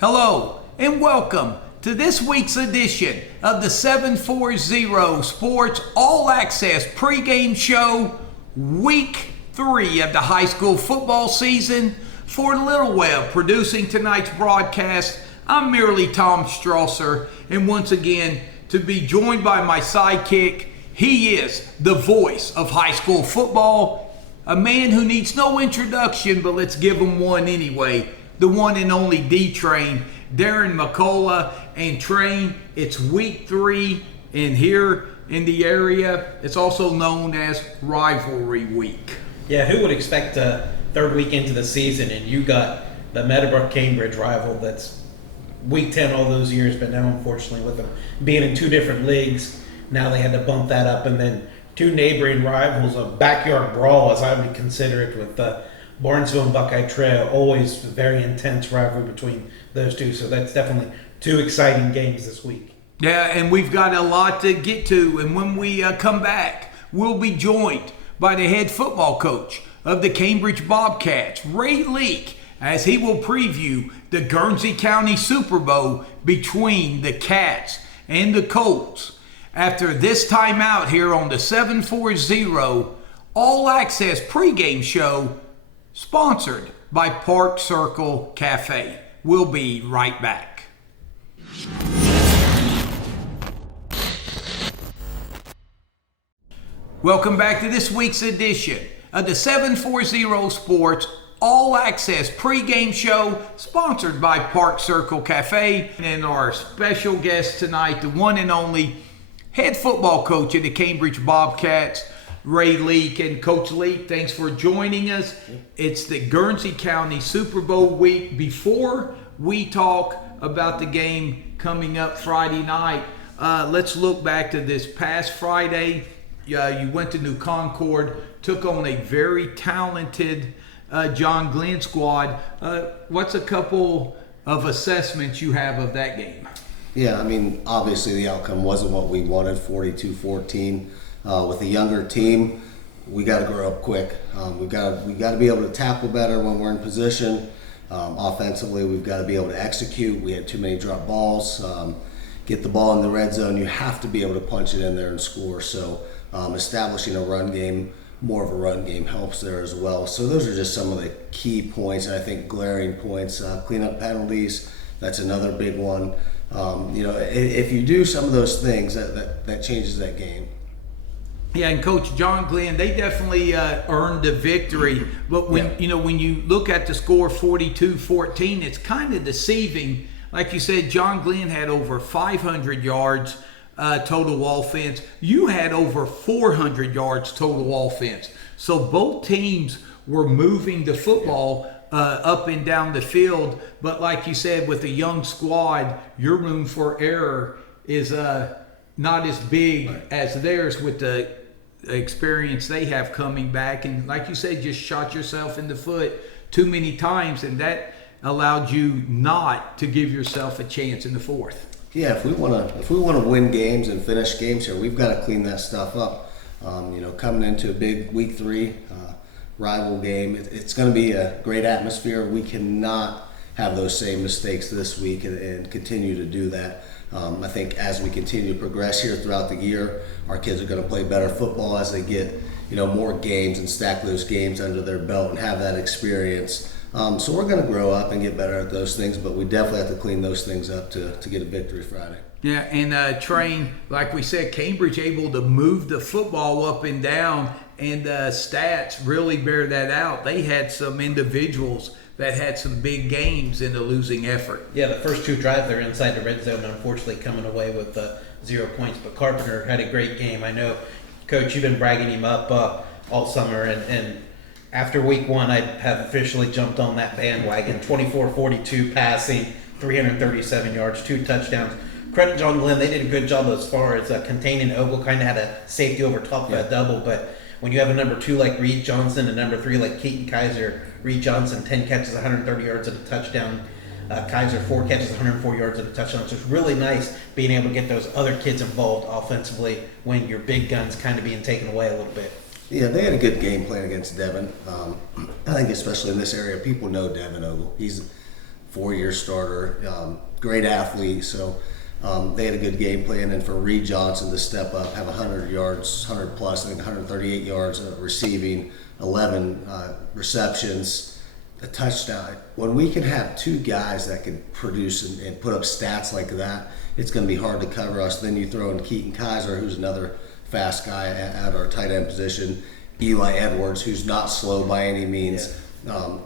Hello and welcome to this week's edition of the 740 Sports All Access pregame show, week 3 of the high school football season. For Little Web producing tonight's broadcast, I'm merely Tom Strasser, and once again to be joined by my sidekick, he is the voice of high school football, a man who needs no introduction, but let's give him one anyway. The one and only D-Train, Darren McCullough. And Train, it's week 3, and here in the area, it's also known as Rivalry Week. Yeah, who would expect a third week into the season and you got the Meadowbrook-Cambridge rival that's week 10 all those years, but now unfortunately with them being in 2 different leagues, now they had to bump that up, and then 2 neighboring rivals, a backyard brawl as I would consider it, with Barnesville and Buckeye Trail, always a very intense rivalry between those two. So that's definitely 2 exciting games this week. Yeah, and we've got a lot to get to. And when we come back, we'll be joined by the head football coach of the Cambridge Bobcats, Ray Leake, as he will preview the Guernsey County Super Bowl between the Cats and the Colts. After this timeout here on the 740 All Access pregame show, sponsored by Park Circle Cafe. We'll be right back. Welcome back to this week's edition of the 740 Sports All Access pregame show, sponsored by Park Circle Cafe. And our special guest tonight, the one and only head football coach of the Cambridge Bobcats, Ray Leake. And Coach Leake, thanks for joining us. It's the Guernsey County Super Bowl week. Before we talk about the game coming up Friday night, let's look back to this past Friday. You went to New Concord, took on a very talented John Glenn squad. What's a couple of assessments you have of that game? Yeah, I mean, obviously the outcome wasn't what we wanted, 42-14. With a younger team, we got to grow up quick. We got to be able to tackle better when we're in position. Offensively, we've got to be able to execute. We had too many drop balls. Get the ball in the red zone. You have to be able to punch it in there and score. So establishing a run game, more of a run game, helps there as well. So those are just some of the key points, and I think glaring points. Cleanup penalties, that's another big one. If you do some of those things, that changes that game. Yeah, and Coach John Glenn, they definitely earned the victory. But when you look at the score 42-14, it's kind of deceiving. Like you said, John Glenn had over 500 yards total offense. You had over 400 yards total offense. So both teams were moving the football up and down the field. But like you said, with a young squad, your room for error is not as big as theirs with the experience they have coming back. And like you said, just shot yourself in the foot too many times, and that allowed you not to give yourself a chance in the fourth. Yeah, if we want to win games and finish games here, we've got to clean that stuff up. Coming into a big week 3 rival game, it's going to be a great atmosphere. We cannot have those same mistakes this week and continue to do that. I think as we continue to progress here throughout the year, our kids are going to play better football as they get more games and stack those games under their belt and have that experience. So we're going to grow up and get better at those things, but we definitely have to clean those things up to get a victory Friday. Yeah, and Train, like we said, Cambridge able to move the football up and down, and stats really bear that out. They had some individuals that had some big games in the losing effort. Yeah, the first 2 drives they're inside the red zone, unfortunately coming away with 0 points. But Carpenter had a great game. I know, Coach, you've been bragging him up all summer, and after week 1, I have officially jumped on that bandwagon. 24-42 passing, 337 yards, 2 touchdowns. Credit John Glenn, they did a good job as far as containing Ogle. Kind of had a safety over top of that double, but when you have a number 2 like Reed Johnson and number 3 like Keaton Kaiser, Reed Johnson 10 catches, 130 yards at a touchdown. Kaiser 4 catches, 104 yards at a touchdown. So it's really nice being able to get those other kids involved offensively when your big guns kind of being taken away a little bit. Yeah, they had a good game plan against Devin. I think especially in this area, people know Devin Ogle. He's 4-year starter, great athlete. So they had a good game plan. And for Reed Johnson to step up, have 100 yards, 100 plus, I think 138 yards receiving, 11 receptions, a touchdown. When we can have two guys that can produce and put up stats like that, it's going to be hard to cover us. Then you throw in Keaton Kaiser, who's another fast guy at our tight end position, Eli Edwards, who's not slow by any means.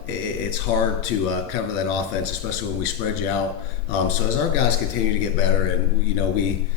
It's hard to cover that offense, especially when we spread you out. So as our guys continue to get better, and we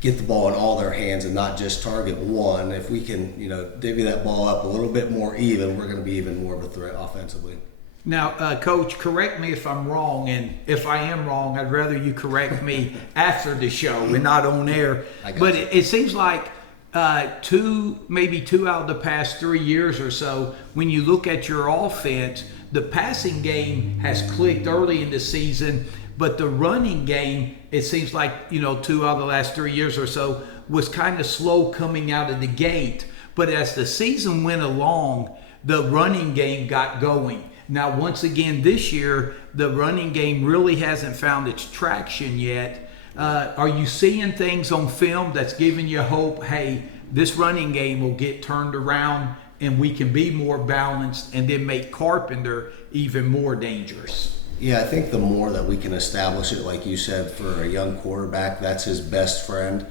get the ball in all their hands and not just target one, if we can divvy that ball up a little bit more even, we're going to be even more of a threat offensively. Now, Coach, correct me if I'm wrong, and if I am wrong, I'd rather you correct me after the show and not on air. But it seems like maybe two out of the past 3 years or so, when you look at your offense, the passing game has clicked early in the season, but the running game, it seems like 2 out of the last 3 years or so, was kind of slow coming out of the gate. But as the season went along, the running game got going. Now, once again, this year, the running game really hasn't found its traction yet. Are you seeing things on film that's giving you hope, hey, this running game will get turned around and we can be more balanced and then make Carpenter even more dangerous? Yeah, I think the more that we can establish it, like you said, for a young quarterback, that's his best friend.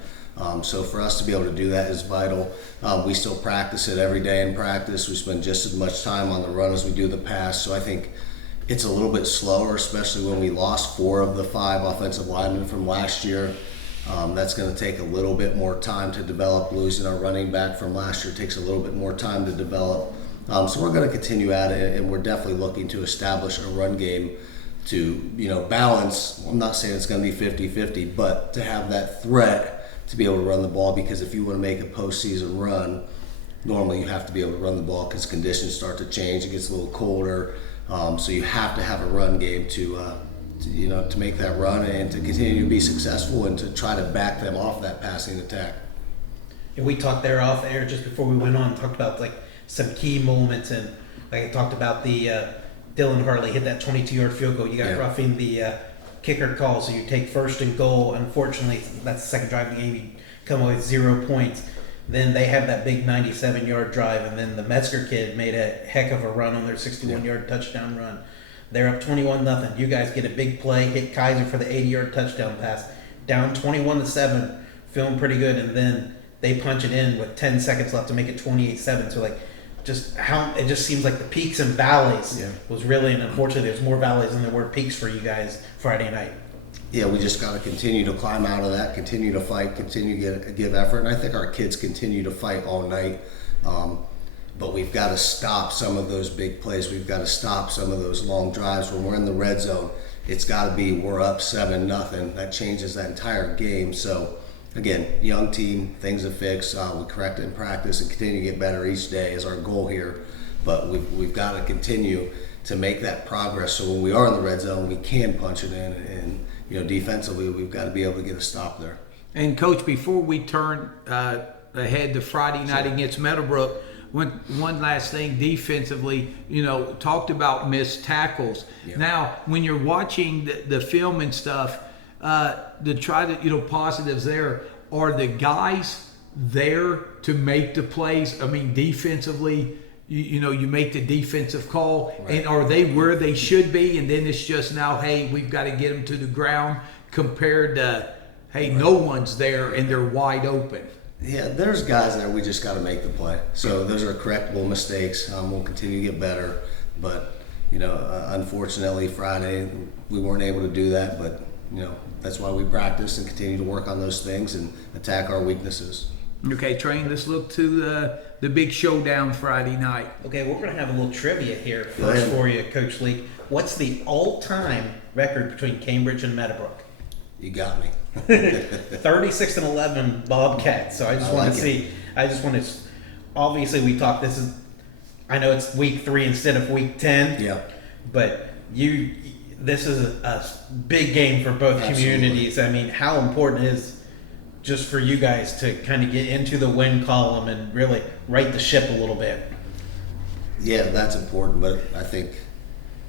So for us to be able to do that is vital. We still practice it every day in practice. We spend just as much time on the run as we do the pass. So I think it's a little bit slower, especially when we lost 4 of the 5 offensive linemen from last year. That's going to take a little bit more time to develop. Losing our running back from last year takes a little bit more time to develop. So we're going to continue at it, and we're definitely looking to establish a run game to balance. I'm not saying it's going to be 50-50, but to have that threat to be able to run the ball, because if you want to make a postseason run, normally you have to be able to run the ball because conditions start to change. It gets a little colder, so you have to have a run game to make that run and to continue to be successful and to try to back them off that passing attack. And we talked there off air just before we went on, talked about like some key moments, and like I talked about the Dylan Hartley hit that 22-yard field goal. You got roughing the kicker call, so you take 1st and goal. Unfortunately, that's the second drive of the game. You come away with 0 points. Then they have that big 97-yard drive, and then the Metzger kid made a heck of a run on their 61-yard touchdown run. They're up 21-0. You guys get a big play, hit Kaiser for the 80-yard touchdown pass, down 21-7, feeling pretty good, and then they punch it in with 10 seconds left to make it 28-7. So it just seems like the peaks and valleys was really, and unfortunately there's more valleys than there were peaks for you guys Friday night. Yeah, we just got to continue to climb out of that, continue to fight, continue to give effort, and I think our kids continue to fight all night. But we've got to stop some of those big plays. We've got to stop some of those long drives. When we're in the red zone, it's got to be we're up 7-0. That changes that entire game. So again, young team, things to fix. We correct it in practice and continue to get better each day is our goal here. But we've got to continue to make that progress. So when we are in the red zone, we can punch it in. And defensively, we've got to be able to get a stop there. And Coach, before we turn ahead to Friday night against Meadowbrook, one last thing defensively, talked about missed tackles. Yeah. Now, when you're watching the film and stuff, to try to, positives there, are the guys there to make the plays? I mean, defensively, you make the defensive call, right, and are they where they should be? And then it's just now, hey, we've got to get them to the ground, compared to, hey, right, no one's there and they're wide open. Yeah, there's guys there. We just got to make the play. So those are correctable mistakes. We'll continue to get better. But, unfortunately, Friday, we weren't able to do that. But, that's why we practice and continue to work on those things and attack our weaknesses. Okay, Train, let's look to the big showdown Friday night. Okay, we're going to have a little trivia here first for you, Coach Leake. What's the all-time record between Cambridge and Meadowbrook? You got me. 36-11 Bobcats. So I just want to see. Obviously, we talked. I know it's week 3 instead of week 10. Yeah. But this is a big game for both communities. I mean, how important is just for you guys to kind of get into the win column and really right the ship a little bit? Yeah, that's important. But I think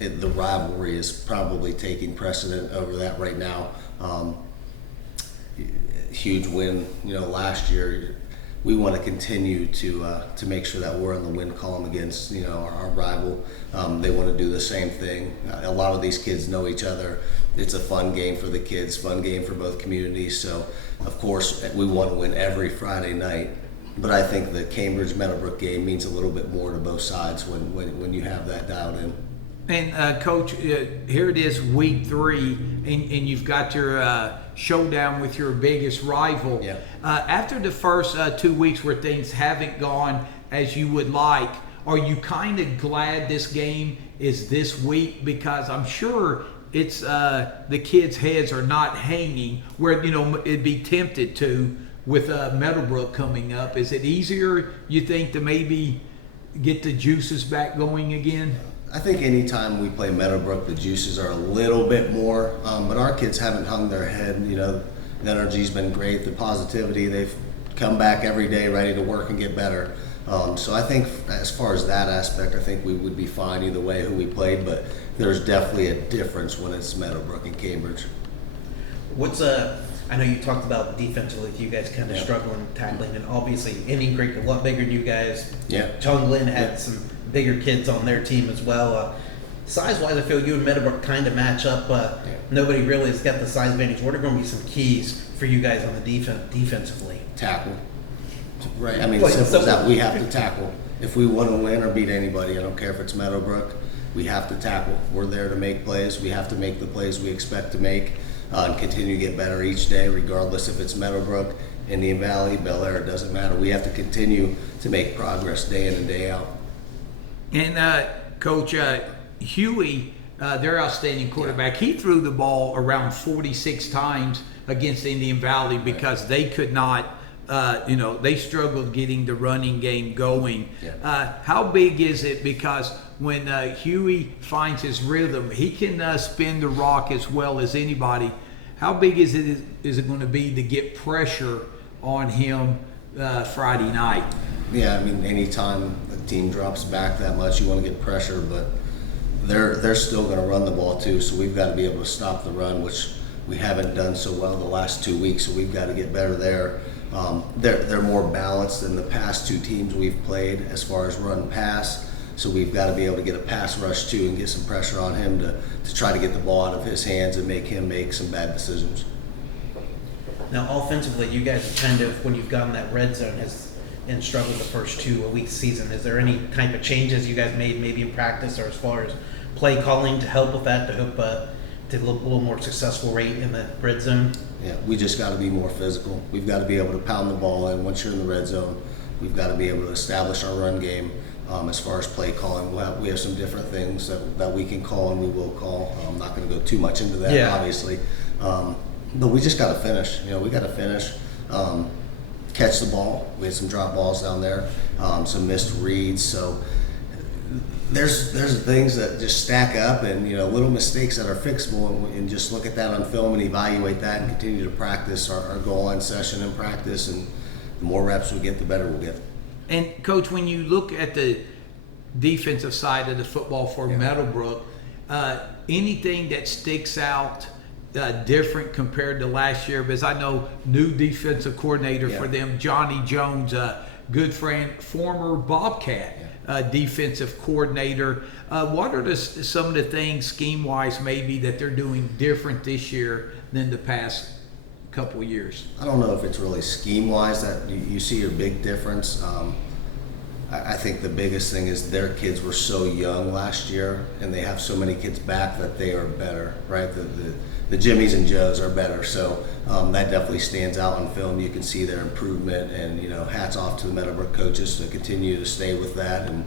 the rivalry is probably taking precedent over that right now. Huge win, last year. We want to continue to make sure that we're in the win column against our rival. They want to do the same thing. A lot of these kids know each other. It's a fun game for the kids, fun game for both communities. So of course we want to win every Friday night. But I think the Cambridge Meadowbrook game means a little bit more to both sides when you have that dialed in. And Coach, here it is, week 3, and you've got your showdown with your biggest rival. Yeah. After the first 2 weeks where things haven't gone as you would like, are you kind of glad this game is this week? Because I'm sure it's the kids' heads are not hanging where it'd be tempted to with Meadowbrook coming up. Is it easier, you think, to maybe get the juices back going again? I think anytime we play Meadowbrook, the juices are a little bit more, but our kids haven't hung their head. The energy's been great, the positivity. They've come back every day ready to work and get better. So I think as far as that aspect, I think we would be fine either way who we played, but there's definitely a difference when it's Meadowbrook and Cambridge. I know you talked about defensively, you guys kind of Yeah. struggling tackling, and obviously Indian Creek a lot bigger than you guys. Yeah. John Glenn had Yeah. some bigger kids on their team as well. Size-wise, I feel you and Meadowbrook kind of match up. Nobody really has got the size advantage. What are going to be some keys for you guys on the defensively? Tackle. Right. I mean, Like, simple as so- that. We have to tackle. If we want to win or beat anybody, I don't care if it's Meadowbrook, we have to tackle. We're there to make plays. We have to make the plays we expect to make and continue to get better each day, regardless if it's Meadowbrook, Indian Valley, Bel Air, it doesn't matter. We have to continue to make progress day in and day out. And Coach Huey, their outstanding quarterback, he threw the ball around 46 times against Indian Valley because they could not, they struggled getting the running game going. Yeah. How big is it? Because when Huey finds his rhythm, he can spin the rock as well as anybody. How big is it going to be to get pressure on him Friday night? Yeah, I mean, anytime a team drops back that much, you want to get pressure, but they're still going to run the ball too. So we've got to be able to stop the run, which we haven't done so well the last 2 weeks. So we've got to get better there. They're more balanced than the past 2 teams we've played as far as run pass. So we've got to be able to get a pass rush too and get some pressure on him to try to get the ball out of his hands and make him make some bad decisions. Now, offensively, you guys have kind of, when you've gotten that red zone, and struggled the first 2 weeks season. Is there any type of changes you guys made maybe in practice or as far as play calling to help with that, to hope to a little more successful rate in the red zone? Yeah, we just got to be more physical. We've got to be able to pound the ball in. Once you're in the red zone, we've got to be able to establish our run game. As far as play calling, we have some different things that we can call and we will call. I'm not going to go too much into that, Yeah. obviously. But we just got to finish. We got to finish. Catch the ball. We had some drop balls down there, some missed reads. So there's things that just stack up, and little mistakes that are fixable, and just look at that on film and evaluate that, and continue to practice our goal line session and practice. And the more reps we get, the better we'll get. And Coach, when you look at the defensive side of the football for Meadowbrook, anything that sticks out different compared to last year? Because I know new defensive coordinator for them, Johnny Jones, good friend, former Bobcat defensive coordinator. What are some of the things scheme-wise maybe that they're doing different this year than the past couple of years? I don't know if it's really scheme-wise that you see a big difference. I think the biggest thing is their kids were so young last year, and they have so many kids back that they are better, right? The Jimmies and Joes are better, so that definitely stands out on film. You can see their improvement, and hats off to the Meadowbrook coaches to continue to stay with that. And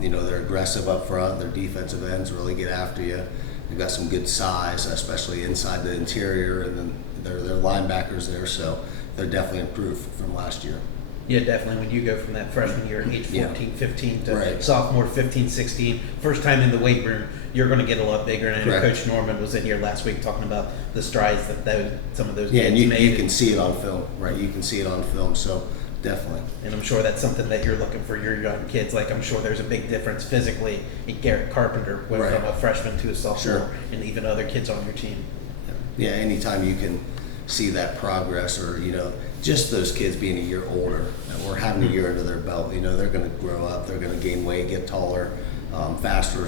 they're aggressive up front. Their defensive ends really get after you. They've got some good size, especially inside the interior, and then their linebackers there, so they're definitely improved from last year. Yeah, definitely. When you go from that freshman year, age 14, 15 to Right. sophomore, 15, 16, first time in the weight room, you're going to get a lot bigger. And I know Correct. Coach Norman was in here last week talking about the strides that some of those Yeah, kids and you made. can see it on film, right? You can see it on film. So Definitely. And I'm sure that's something that you're looking for your young kids. Like, I'm sure there's a big difference physically in Garrett Carpenter went Right. from a freshman to a sophomore, Sure. and even other kids on your team. Yeah, anytime you can see that progress, or just those kids being a year older or having a year under their belt, they're going to grow up, they're going to gain weight, get taller, faster,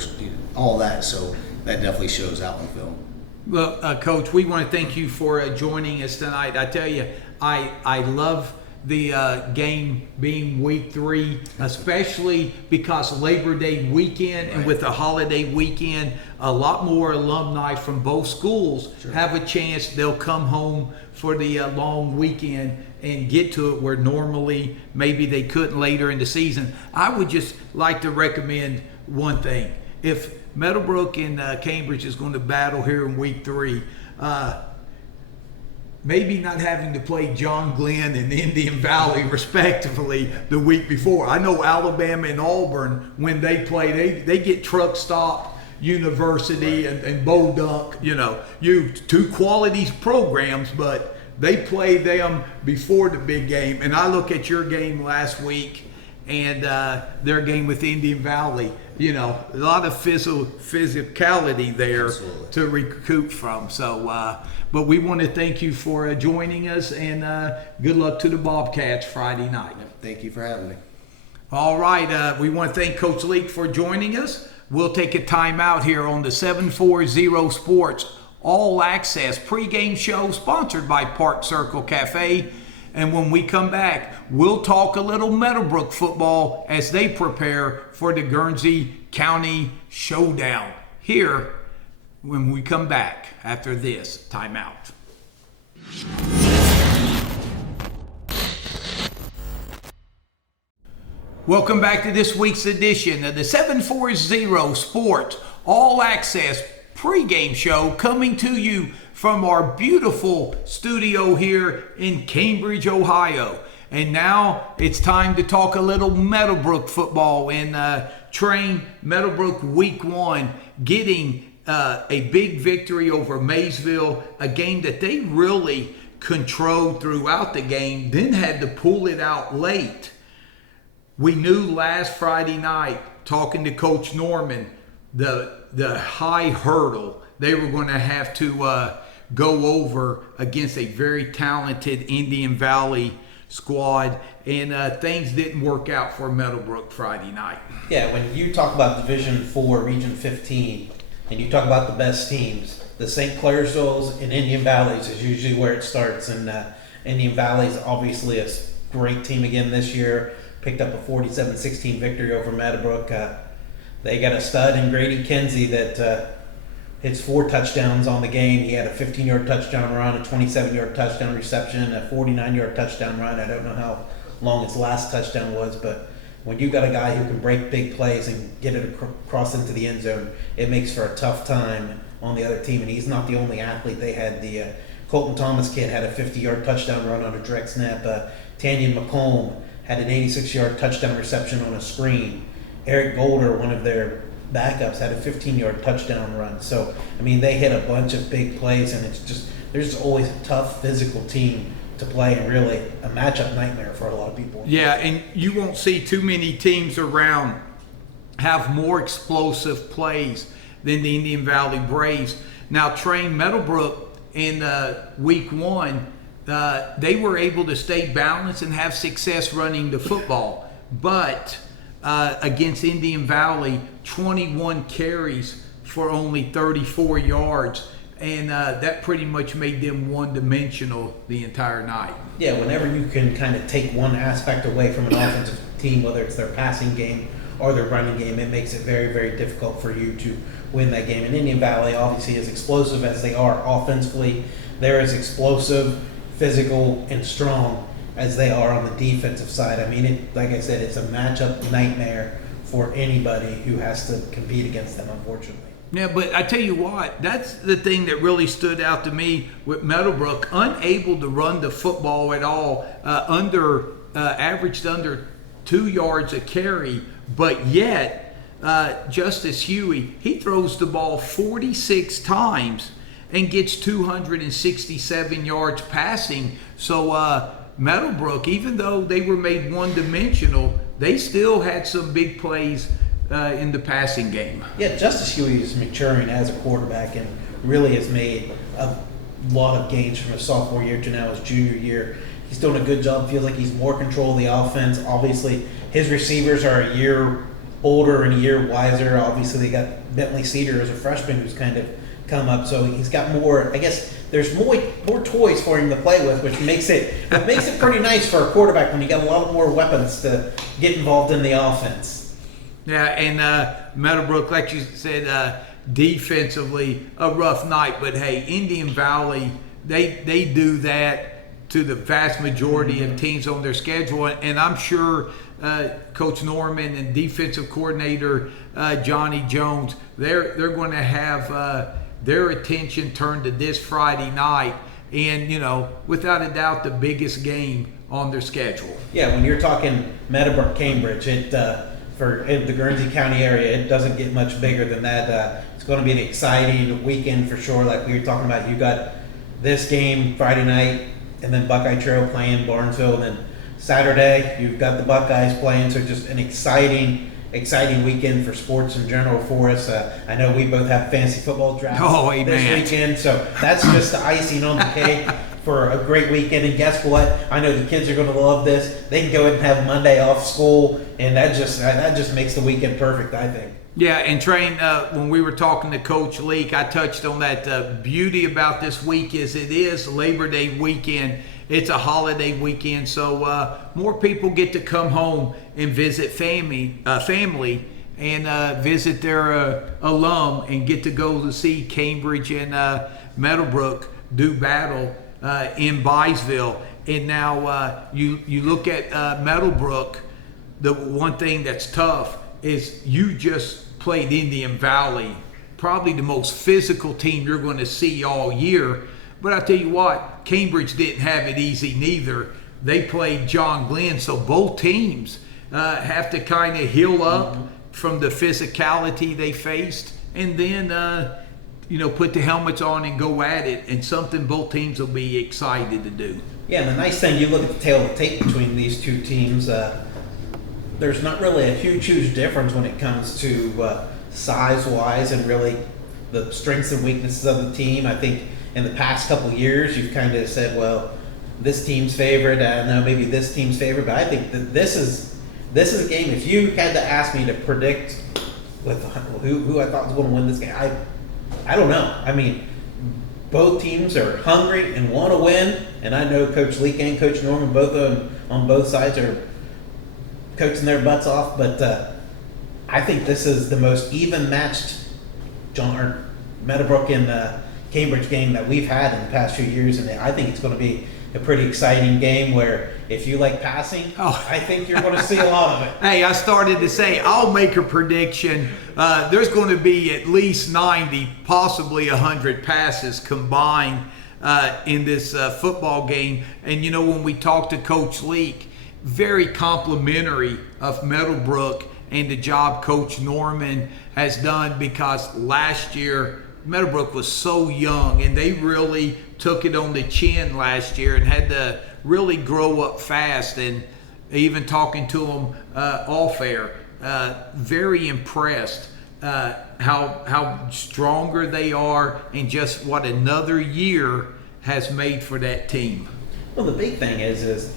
all that. So that definitely shows out in film. Well, Coach, we want to thank you for joining us tonight. I tell you, I love the game being week 3, especially because Labor Day weekend, and with the holiday weekend, a lot more alumni from both schools have a chance. They'll come home for the long weekend and get to it where normally maybe they couldn't later in the season. I would just like to recommend one thing. If Meadowbrook and Cambridge is going to battle here in week 3, maybe not having to play John Glenn and Indian Valley respectively the week before. I know Alabama and Auburn, when they play, they get Truck Stop University and Bo Dunk, two quality programs, but they play them before the big game. And I look at your game last week and their game with Indian Valley, a lot of physicality there. Absolutely. To recoup from. So, but we want to thank you for joining us, and good luck to the Bobcats Friday night. Thank you for having me. All right, we want to thank Coach Leak for joining us. We'll take a time out here on the 740 Sports All Access pregame show sponsored by Park Circle Cafe. And when we come back, we'll talk a little Meadowbrook football as they prepare for the Guernsey County Showdown here when we come back after this timeout. Welcome back to this week's edition of the 740 Sports All Access pregame show, coming to you from our beautiful studio here in Cambridge, Ohio. And now it's time to talk a little Meadowbrook football and train Meadowbrook week 1, getting a big victory over Maysville, a game that they really controlled throughout the game, then had to pull it out late. We knew last Friday night, talking to Coach Norman, the high hurdle they were going to have to go over against a very talented Indian Valley squad, and things didn't work out for Meadowbrook Friday night. Yeah, when you talk about Division 4, Region 15, and you talk about the best teams, the St. Clairsvilles and Indian Valleys is usually where it starts. And Indian Valley's obviously a great team again this year. Picked up a 47-16 victory over Meadowbrook. They got a stud in Grady Kenzie that hits 4 touchdowns on the game. He had a 15-yard touchdown run, a 27-yard touchdown reception, a 49-yard touchdown run. I don't know how long his last touchdown was, but when you got a guy who can break big plays and get it across into the end zone, it makes for a tough time on the other team. And he's not the only athlete. They had the Colton Thomas kid had a 50-yard touchdown run on a direct snap. Tanya McComb had an 86-yard touchdown reception on a screen. Eric Golder, one of their backups, had a 15-yard touchdown run. So, I mean, they hit a bunch of big plays, and there's just always a tough physical team to play, and really a matchup nightmare for a lot of people. Yeah, and you won't see too many teams around have more explosive plays than the Indian Valley Braves. Now, train Meadowbrook in week 1, they were able to stay balanced and have success running the football, but against Indian Valley, 21 carries for only 34 yards, and that pretty much made them one-dimensional the entire night. Yeah, whenever you can kind of take one aspect away from an offensive team, whether it's their passing game or their running game, it makes it very, very difficult for you to win that game. And Indian Valley, obviously, as explosive as they are offensively, they're as explosive, physical, and strong as they are on the defensive side. I mean, like I said, it's a matchup nightmare for anybody who has to compete against them, unfortunately. Yeah, but I tell you what, that's the thing that really stood out to me with Meadowbrook, unable to run the football at all, averaged under 2 yards a carry, but yet Justice Huey, he throws the ball 46 times and gets 267 yards passing. So Meadowbrook, even though they were made one-dimensional, they still had some big plays in the passing game. Yeah, Justice Huey is maturing as a quarterback and really has made a lot of gains from his sophomore year to now his junior year. He's doing a good job. Feels like he's more control of the offense. Obviously, his receivers are a year older and a year wiser. Obviously, they got Bentley Cedar as a freshman who's kind of come up, so he's got more. I guess there's more toys for him to play with, which makes it pretty nice for a quarterback when you got a lot more weapons to get involved in the offense. Yeah, and Meadowbrook, like you said, defensively a rough night, but hey, Indian Valley, they do that to the vast majority of teams on their schedule, and I'm sure Coach Norman and defensive coordinator Johnny Jones, they're going to have their attention turned to this Friday night, and without a doubt the biggest game on their schedule. Yeah, when you're talking Meadowbrook, Cambridge, for the Guernsey County area, it doesn't get much bigger than that. It's going to be an exciting weekend for sure. Like we were talking about, you got this game Friday night, and then Buckeye Trail playing Barnesville, and then Saturday you've got the Buckeyes playing. So just an exciting weekend for sports in general for us. I know we both have fantasy football drafts this weekend, so that's just the icing on the cake for a great weekend. And guess what? I know the kids are going to love this. They can go ahead and have Monday off school, and that just makes the weekend perfect, I think. Yeah, and Train, when we were talking to Coach Leak, I touched on that beauty about this week is it is Labor Day weekend. It's a holiday weekend, so more people get to come home and visit family and visit their alum and get to go to see Cambridge and Meadowbrook do battle in Byesville. And now you look at Meadowbrook, the one thing that's tough is you just played Indian Valley, probably the most physical team you're going to see all year. But I tell you what, Cambridge didn't have it easy neither. They played John Glenn, so both teams have to kind of heal up from the physicality they faced, and then put the helmets on and go at it, and something both teams will be excited to do. Yeah, and the nice thing, you look at the tail of the tape between these two teams, there's not really a huge difference when it comes to size-wise and really the strengths and weaknesses of the team. I think in the past couple of years, you've kind of said, well, this team's favorite, I don't know, maybe this team's favorite, but I think that this is a game. If you had to ask me to predict with who I thought was going to win this game, I don't know. I mean, both teams are hungry and want to win, and I know Coach Leak and Coach Norman, both of them on both sides, are coaching their butts off, but I think this is the most even matched Meadowbrook and Cambridge game that we've had in the past few years, and I think it's going to be a pretty exciting game where if you like passing, I think you're going to see a lot of it. Hey, I started to say I'll make a prediction. There's going to be at least 90, possibly 100 passes combined in this football game. And when we talked to Coach Leak, very complimentary of Meadowbrook and the job Coach Norman has done, because last year Meadowbrook was so young and they really took it on the chin last year and had to really grow up fast. And even talking to them off air, very impressed how stronger they are and just what another year has made for that team. Well, the big thing is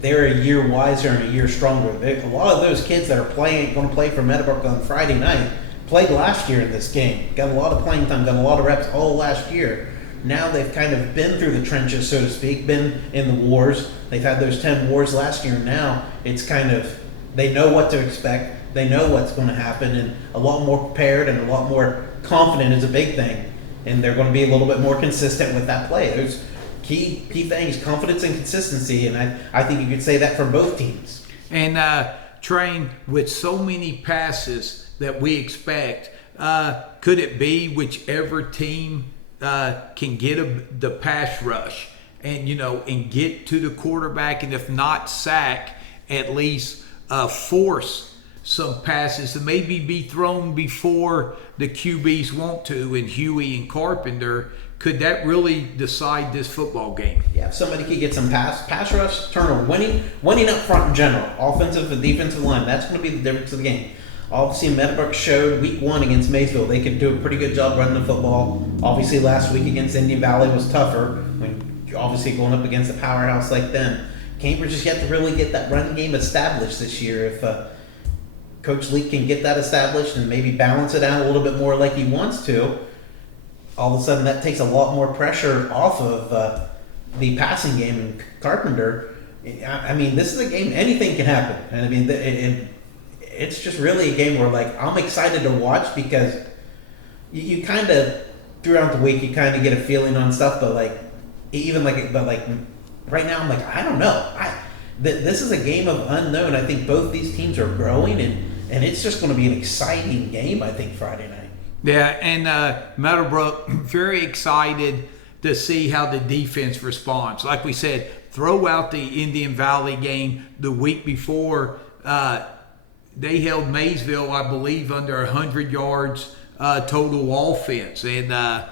they're a year wiser and a year stronger. A lot of those kids that are going to play for Meadowbrook on Friday night played last year in this game. Got a lot of playing time, got a lot of reps all last year. Now they've kind of been through the trenches, so to speak, been in the wars. They've had those 10 wars last year. Now it's kind of, they know what to expect. They know what's going to happen, and a lot more prepared and a lot more confident is a big thing. And they're going to be a little bit more consistent with that play. There's key things, confidence and consistency, and I think you could say that for both teams. And Train, with so many passes that we expect, could it be whichever team can get the pass rush and and get to the quarterback, and if not sack, at least force some passes that maybe be thrown before the QBs want to, and Huey and Carpenter could that really decide this football game? Yeah, if somebody could get some pass rush, turnover, winning up front in general, offensive and defensive line, that's going to be the difference of the game. Obviously, Meadowbrook showed week 1 against Maysville they could do a pretty good job running the football. Obviously, last week against Indian Valley was tougher. When you're obviously going up against a powerhouse like them. Cambridge has yet to really get that run game established this year. If Coach Leak can get that established and maybe balance it out a little bit more like he wants to, all of a sudden that takes a lot more pressure off of the passing game. And Carpenter, I mean, this is a game, anything can happen. And I mean, it's just really a game where, like, I'm excited to watch because you kind of, throughout the week, you kind of get a feeling on stuff, but like right now I'm like, I don't know. This is a game of unknown. I think both these teams are growing, and it's just going to be an exciting game, I think, Friday night. Yeah, and Meadowbrook, very excited to see how the defense responds. Like we said, throw out the Indian Valley game the week before. They held Maysville, I believe, under 100 yards total offense. And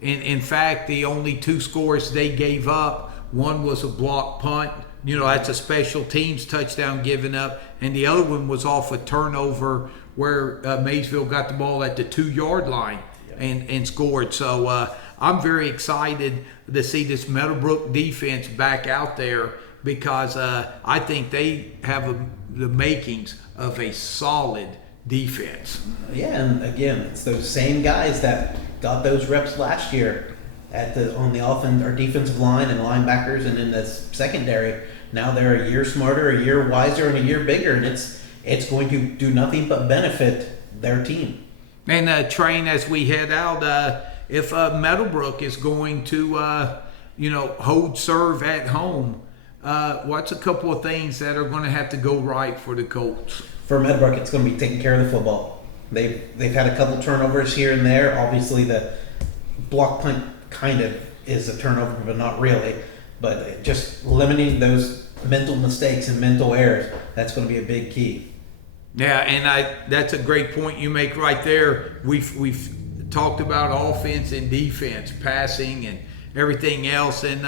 in fact, the only 2 scores they gave up, one was a block punt. That's a special teams touchdown given up. And the other one was off a turnover where Maysville got the ball at the 2-yard line and scored. So I'm very excited to see this Meadowbrook defense back out there because I think they have the makings of a solid defense. Yeah, and again, it's those same guys that got those reps last year on the offense or defensive line and linebackers and in the secondary. Now they're a year smarter, a year wiser, and a year bigger, and it's going to do nothing but benefit their team. And Train, as we head out, if Meadowbrook is going to hold serve at home, what's a couple of things that are going to have to go right for the Colts? For Meadowbrook, it's going to be taking care of the football. They've had a couple turnovers here and there. Obviously, the block punt kind of is a turnover, but not really. But just limiting those mental mistakes and mental errors, that's going to be a big key. Yeah, and that's a great point you make right there. We've talked about offense and defense, passing and everything else, and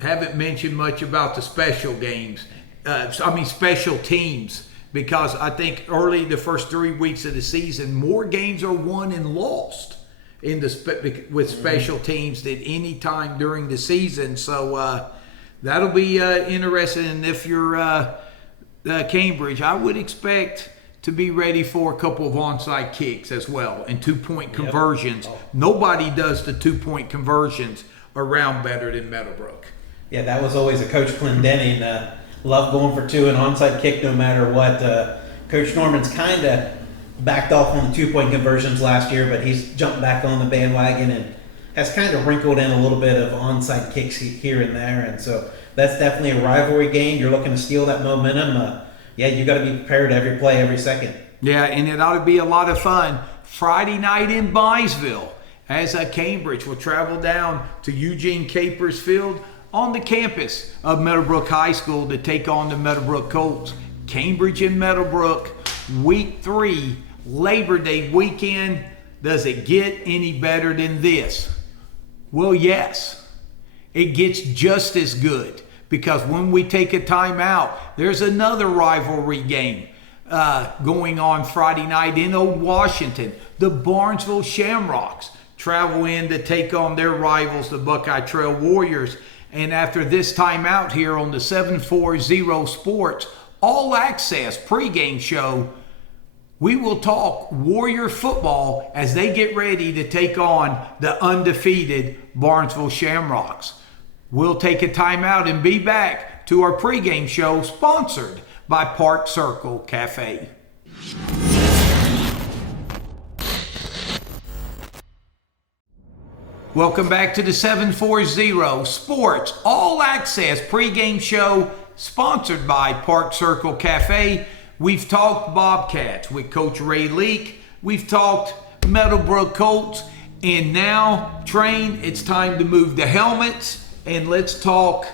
haven't mentioned much about the special teams, because I think early the first 3 weeks of the season, more games are won and lost with special teams than any time during the season. So that'll be interesting. And if you're Cambridge, I would expect to be ready for a couple of onside kicks as well and 2-point conversions. Oh. Nobody does the 2-point conversions around better than Meadowbrook. Yeah, that was always a Coach Clendenning. Loved going for 2 and onside kick no matter what. Coach Norman's kind of backed off on the 2-point conversions last year, but he's jumped back on the bandwagon and has kind of wrinkled in a little bit of onside kicks here and there. And so that's definitely a rivalry game. You're looking to steal that momentum. You got to be prepared every play, every second. Yeah, and it ought to be a lot of fun. Friday night in Byesville, as Cambridge will travel down to Eugene Capers Field on the campus of Meadowbrook High School to take on the Meadowbrook Colts. Cambridge and Meadowbrook, week 3, Labor Day weekend. Does it get any better than this? Well, yes. It gets just as good, because when we take a timeout, there's another rivalry game going on Friday night in Old Washington. The Barnesville Shamrocks travel in to take on their rivals, the Buckeye Trail Warriors. And after this timeout here on the 740 Sports All Access pregame show, we will talk Warrior football as they get ready to take on the undefeated Barnesville Shamrocks. We'll take a timeout and be back to our pregame show sponsored by Park Circle Cafe. Welcome back to the 740 Sports All Access pregame show sponsored by Park Circle Cafe. We've talked Bobcats with Coach Ray Leak. We've talked Meadowbrook Colts. And now, Train, it's time to move the helmets and let's talk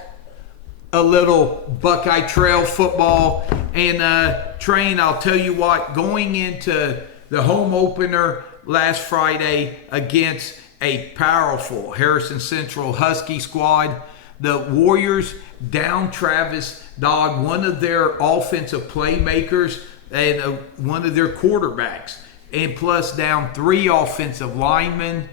a little Buckeye Trail football. And Train, I'll tell you what, going into the home opener last Friday against a powerful Harrison Central Husky squad. The Warriors down Travis Dodd, one of their offensive playmakers and one of their quarterbacks, and plus down 3 offensive linemen.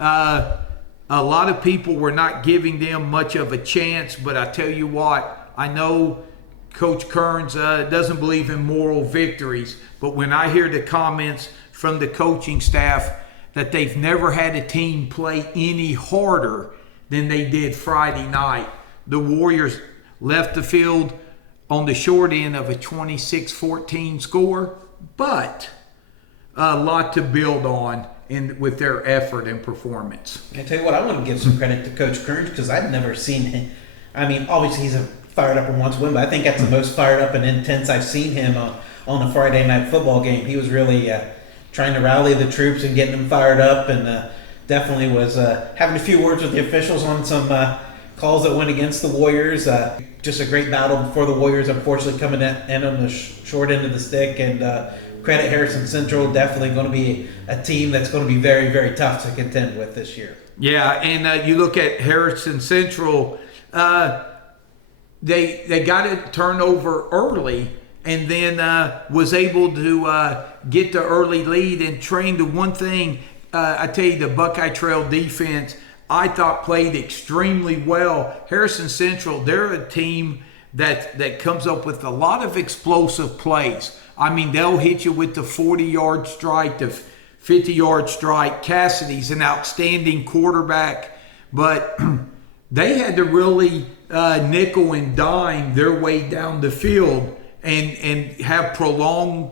A lot of people were not giving them much of a chance, but I tell you what, I know Coach Kearns doesn't believe in moral victories, but when I hear the comments from the coaching staff that they've never had a team play any harder than they did Friday night, the Warriors left the field on the short end of a 26-14 score, but a lot to build on with their effort and performance. I tell you what, I want to give some credit to Coach Kearns because I've never seen him. I mean, obviously he's a fired up and wants to win, but I think that's the most fired up and intense I've seen him on a Friday night football game. He was really trying to rally the troops and getting them fired up, and definitely was having a few words with the officials on some calls that went against the Warriors. Just a great battle for the Warriors, unfortunately coming in on the short end of the stick, and credit Harrison Central, definitely going to be a team that's going to be very, very tough to contend with this year. Yeah, and you look at Harrison Central, they got a turnover early and then was able to get the early lead and train to one thing. I tell you, the Buckeye Trail defense, I thought played extremely well. Harrison Central, they're a team that comes up with a lot of explosive plays. I mean, they'll hit you with the 40-yard strike, the 50-yard strike. Cassidy's an outstanding quarterback, but they had to really nickel and dime their way down the field and have prolonged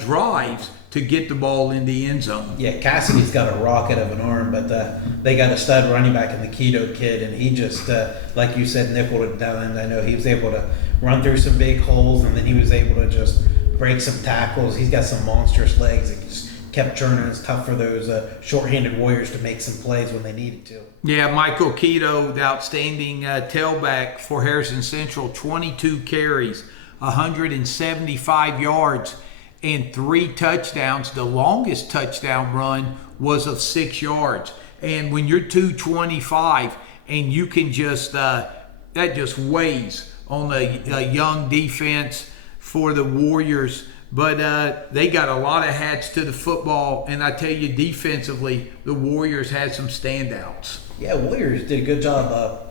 drives to get the ball in the end zone. Yeah, Cassidy's got a rocket of an arm, but they got a stud running back in the Keto kid, and he just, like you said, nickeled it down. I know he was able to run through some big holes, and then he was able to just break some tackles. He's got some monstrous legs. It just kept churning. It's tough for those short-handed Warriors to make some plays when they needed to. Yeah, Michael Keto, the outstanding tailback for Harrison Central, 22 carries, 175 yards, and 3 touchdowns. The longest touchdown run was of 6 yards. And when you're 225 and you can just, that just weighs on a young defense for the Warriors. But they got a lot of hats to the football. And I tell you, defensively, the Warriors had some standouts. Yeah, Warriors did a good job.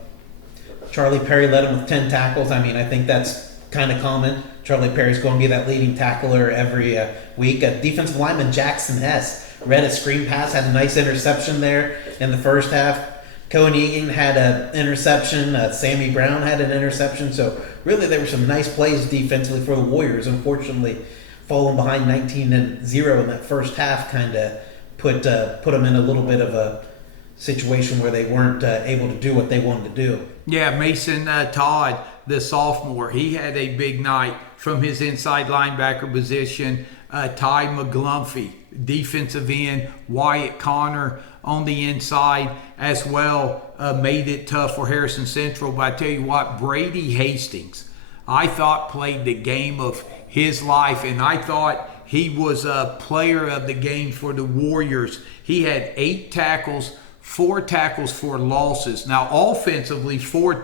Charlie Perry led them with 10 tackles. I mean, I think that's kind of common. Charlie Perry's going to be that leading tackler every week. Defensive lineman Jackson Hess read a screen pass, had a nice interception there in the first half. Cohen Egan had an interception. Sammy Brown had an interception. So really there were some nice plays defensively for the Warriors. Unfortunately, falling behind 19-0 in that first half kind of put them in a little bit of a situation where they weren't able to do what they wanted to do. Yeah, Mason Todd, the sophomore, he had a big night from his inside linebacker position. Ty McGlumphy, defensive end, Wyatt Connor on the inside as well, made it tough for Harrison Central. But I tell you what, Brady Hastings, I thought played the game of his life, and I thought he was a player of the game for the Warriors. He had 8 tackles, 4 tackles for losses. Now, offensively, 4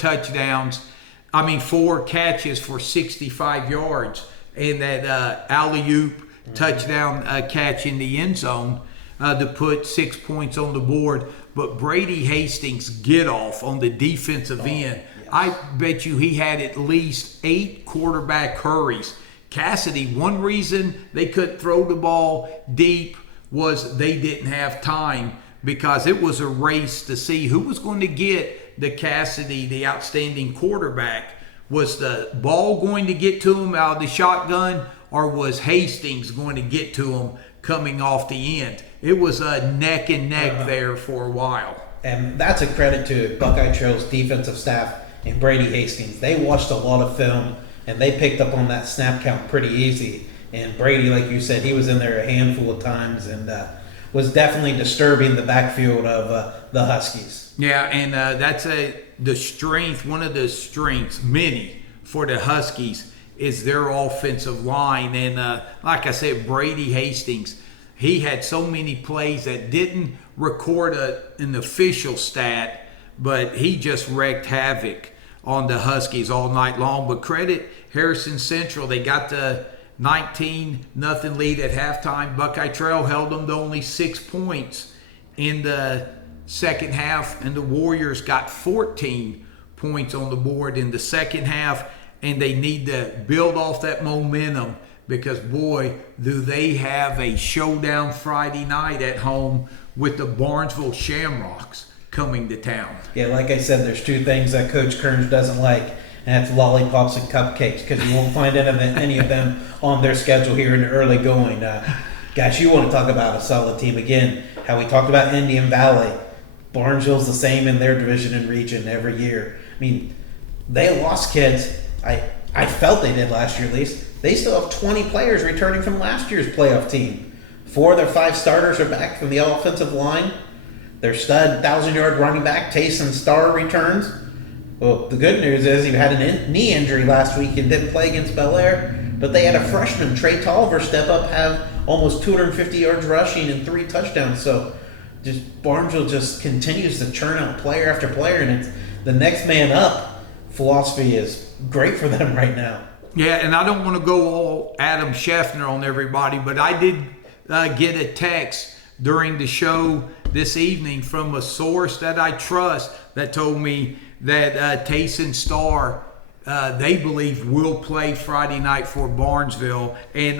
catches for 65 yards, and that alley-oop touchdown catch in the end zone to put 6 points on the board. But Brady Hastings get off on the defensive end. Yes. I bet you he had at least 8 quarterback hurries. Cassidy, one reason they couldn't throw the ball deep was they didn't have time, because it was a race to see who was going to get the Cassidy, the outstanding quarterback. Was the ball going to get to him out of the shotgun, or was Hastings going to get to him coming off the end? It was a neck and neck there for a while. And that's a credit to Buckeye Trail's defensive staff and Brady Hastings. They watched a lot of film, and they picked up on that snap count pretty easy. And Brady, like you said, he was in there a handful of times and was definitely disturbing the backfield of the Huskies. Yeah, and that's the strength, one of the strengths, many, for the Huskies is their offensive line. And like I said, Brady Hastings, he had so many plays that didn't record an official stat, but he just wreaked havoc on the Huskies all night long. But credit Harrison Central. They got the 19-0 lead at halftime. Buckeye Trail held them to only 6 points in the second half, and the Warriors got 14 points on the board in the second half, and they need to build off that momentum because, boy, do they have a showdown Friday night at home with the Barnesville Shamrocks coming to town. Yeah, like I said, there's two things that Coach Kearns doesn't like, and that's lollipops and cupcakes, because you won't find any of them on their schedule here in the early going. Gosh, you want to talk about a solid team again. How we talked about Indian Valley. Barnesville's the same in their division and region every year. I mean, they lost kids. I felt they did last year at least. They still have 20 players returning from last year's playoff team. 4 of their 5 starters are back from the offensive line. Their stud 1,000-yard running back, Tayson Starr, returns. Well, the good news is he had a knee injury last week and didn't play against Bel Air. But they had a freshman, Trey Tolliver, step up, have almost 250 yards rushing and 3 touchdowns. So just Barnesville just continues to churn out player after player, and it's the next man up philosophy is great for them right now. Yeah, and I don't want to go all Adam Scheffner on everybody, but I did get a text during the show this evening from a source that I trust that told me that Tayson Starr, they believe, will play Friday night for Barnesville. And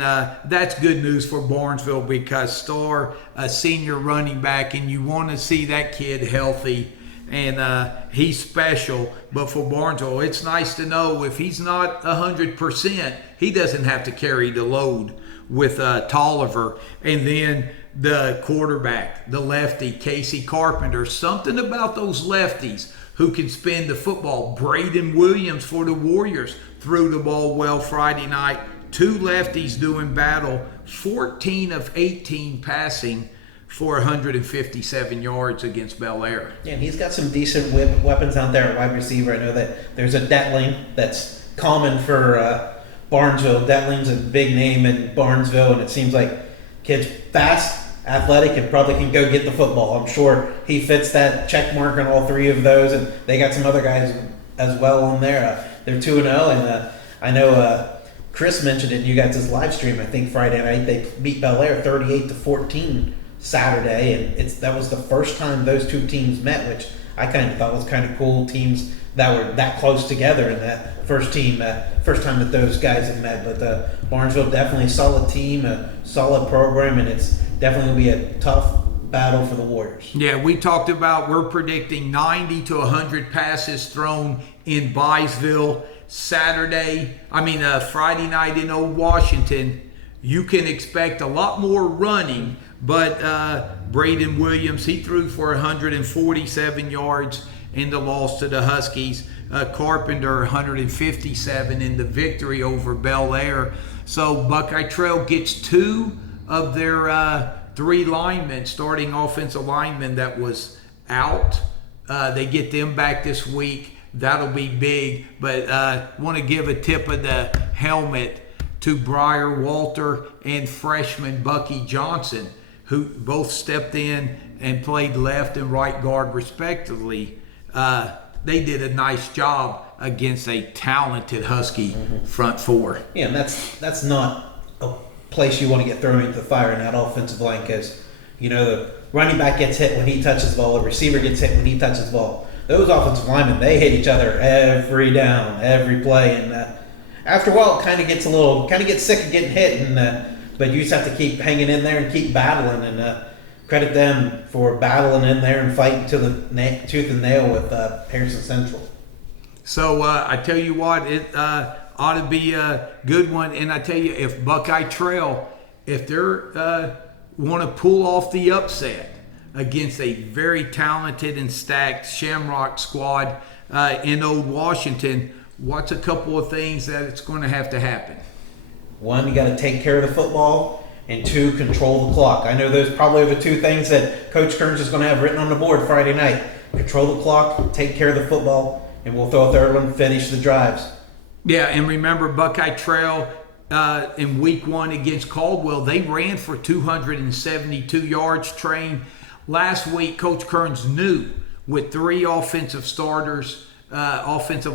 that's good news for Barnesville because Starr, a senior running back, and you want to see that kid healthy. And he's special. But for Barnesville, it's nice to know if he's not 100%, he doesn't have to carry the load with Tolliver. And then the quarterback, the lefty, Casey Carpenter. Something about those lefties who can spin the football. Braden Williams for the Warriors threw the ball well Friday night. 2 lefties doing battle. 14 of 18 passing for 157 yards against Bel Air. Yeah, and he's got some decent weapons out there at wide receiver. I know that there's a Detling that's common for Barnesville. Detling's a big name in Barnesville, and it seems like kid's fast, athletic, and probably can go get the football. I'm sure he fits that check mark on all 3 of those, and they got some other guys as well on there. They're 2-0, and I know Chris mentioned it. You got this live stream, I think Friday night. They beat Bel Air 38-14 Saturday, and that was the first time those 2 teams met, which I kind of thought was kind of cool. Teams that were that close together in that first time that those guys have met. But Barnesville definitely a solid team, a solid program, and it's definitely going to be a tough battle for the Warriors. Yeah, we talked about we're predicting 90 to 100 passes thrown in Byesville Friday night in Old Washington. You can expect a lot more running, but Braden Williams, he threw for 147 yards in the loss to the Huskies. Carpenter, 157 in the victory over Bel Air. So Buckeye Trail gets 2 of their 3 linemen, starting offensive linemen that was out. They get them back this week. That'll be big. But want to give a tip of the helmet to Briar Walter and freshman Bucky Johnson, who both stepped in and played left and right guard respectively. They did a nice job against a talented Husky front 4. Yeah, and that's not a place you want to get thrown into the fire in that offensive line, because the running back gets hit when he touches the ball, the receiver gets hit when he touches the ball. Those offensive linemen, they hit each other every down, every play, and after a while, it kind of gets sick of getting hit, but you just have to keep hanging in there and keep battling, and credit them for battling in there and fighting to the tooth and nail with Harrison Central. So I tell you what, it ought to be a good one. And I tell you, if Buckeye Trail, if they're want to pull off the upset against a very talented and stacked Shamrock squad in Old Washington, what's a couple of things that it's going to have to happen? 1, you got to take care of the football, and 2, control the clock. I know those probably are the 2 things that Coach Kearns is going to have written on the board Friday night. Control the clock, take care of the football, and we'll throw a third one, finish the drives. Yeah, and remember, Buckeye Trail in week 1 against Caldwell. They ran for 272 yards. Train last week, Coach Kearns knew with 3 offensive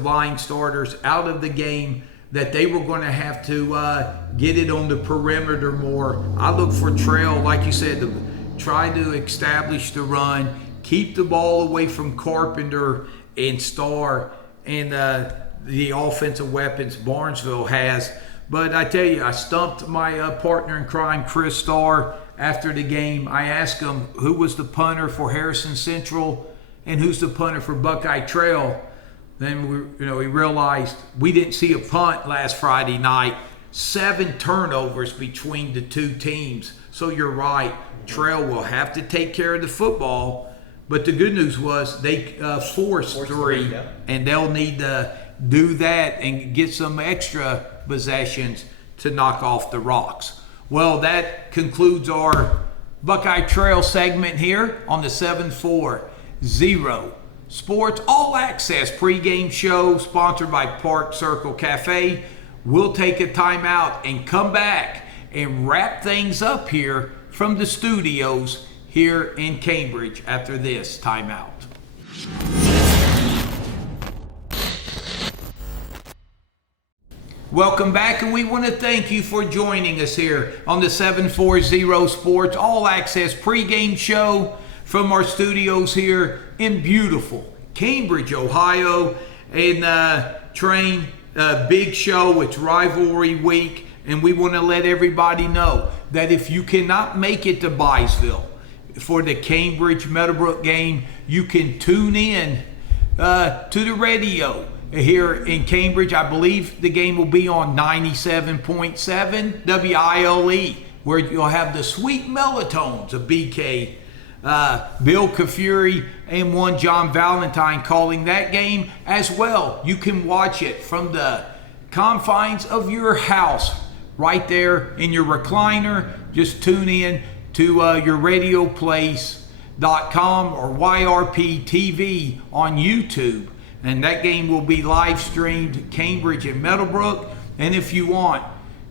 line starters out of the game that they were going to have to get it on the perimeter more. I look for Trail, like you said, to try to establish the run, keep the ball away from Carpenter and Starr and the offensive weapons Barnesville has. But I tell you, I stumped my partner in crime, Chris Starr, after the game. I asked him who was the punter for Harrison Central and who's the punter for Buckeye Trail. Then we realized we didn't see a punt last Friday night. 7 turnovers between the two teams. So you're right, Trail will have to take care of the football. But the good news was they forced 3, yeah. and they'll need to do that and get some extra possessions to knock off the Rocks. Well, that concludes our Buckeye Trail segment here on the 740 Sports All Access pregame show sponsored by Park Circle Cafe. We'll take a timeout and come back and wrap things up here from the studios here in Cambridge after this timeout. Welcome back, and we want to thank you for joining us here on the 740 Sports All Access pregame show from our studios here in beautiful Cambridge, Ohio. And Train, big show. It's rivalry week, and we want to let everybody know that if you cannot make it to Byesville for the Cambridge Meadowbrook game, you can tune in to the radio here in Cambridge. I believe the game will be on 97.7 WILE, where you'll have the sweet melatones of BK, Bill Kafuri, and one John Valentine calling that game as well. You can watch it from the confines of your house right there in your recliner. Just tune in to yourradioplace.com or YRP TV on YouTube. And that game will be live streamed Cambridge and Meadowbrook. And if you want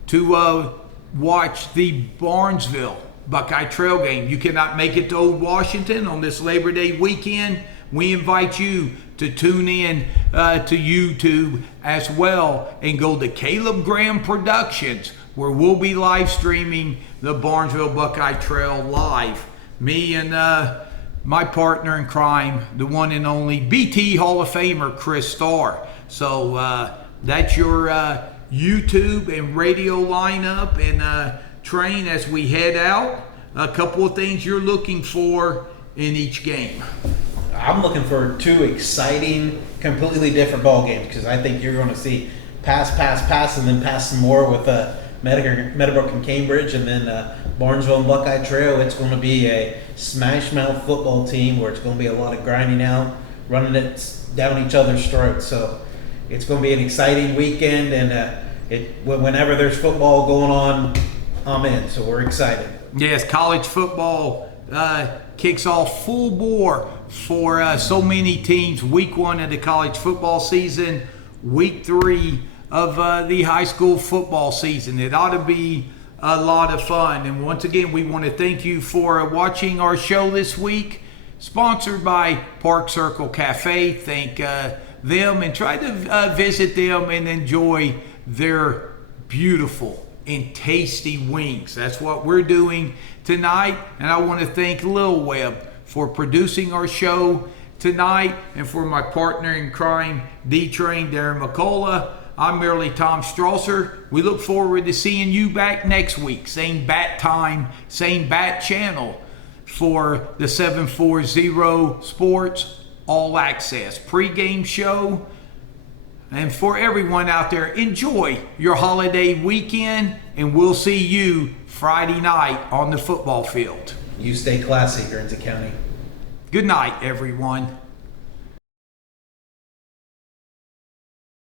to watch the Barnesville Buckeye Trail game, you cannot make it to Old Washington on this Labor Day weekend, we invite you to tune in to YouTube as well and go to Caleb Graham Productions, where we'll be live streaming the Barnesville Buckeye Trail live. Me and my partner in crime, the one and only BT Hall of Famer, Chris Starr. So that's your YouTube and radio lineup and Train as we head out. A couple of things you're looking for in each game. I'm looking for 2 exciting, completely different ball games, because I think you're going to see pass, and then pass some more with Meadowbrook and Cambridge, and then Barnesville and Buckeye Trail. It's going to be a smash mouth football team where it's going to be a lot of grinding out, running it down each other's throats. So it's going to be an exciting weekend, and whenever there's football going on, I'm in. So we're excited. Yes, college football kicks off full bore for so many teams. Week 1 of the college football season, week 3 of the high school football season. It ought to be a lot of fun. And once again, we want to thank you for watching our show this week, sponsored by Park Circle Cafe. Thank them and try to visit them and enjoy their beautiful and tasty wings. That's what we're doing tonight. And I want to thank Lil Webb for producing our show tonight, and for my partner in crime, D-Train, Darren McCullough. I'm merely Tom Strasser. We look forward to seeing you back next week. Same bat time, same bat channel for the 740 Sports All Access pregame show. And for everyone out there, enjoy your holiday weekend, and we'll see you Friday night on the football field. You stay classy, Guernsey County. Good night, everyone.